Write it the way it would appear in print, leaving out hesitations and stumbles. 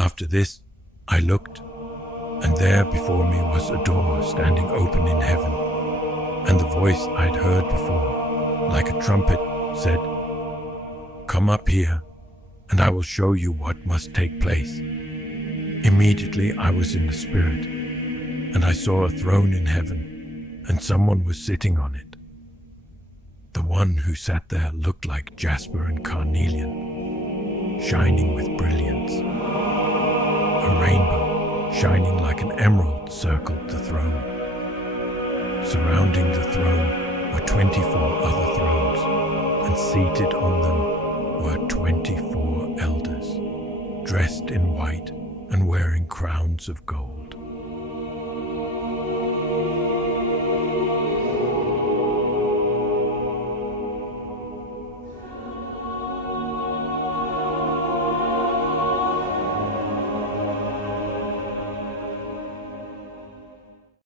After this, I looked, and there before me was a door standing open in heaven, and the voice I'd heard before, like a trumpet, said, "Come up here, and I will show you what must take place." Immediately I was in the Spirit, and I saw a throne in heaven, and someone was sitting on it. The one who sat there looked like jasper and carnelian, shining with brilliance. A rainbow, shining like an emerald, circled the throne. Surrounding the throne were 24 other thrones, and seated on them were 24 elders, dressed in white and wearing crowns of gold.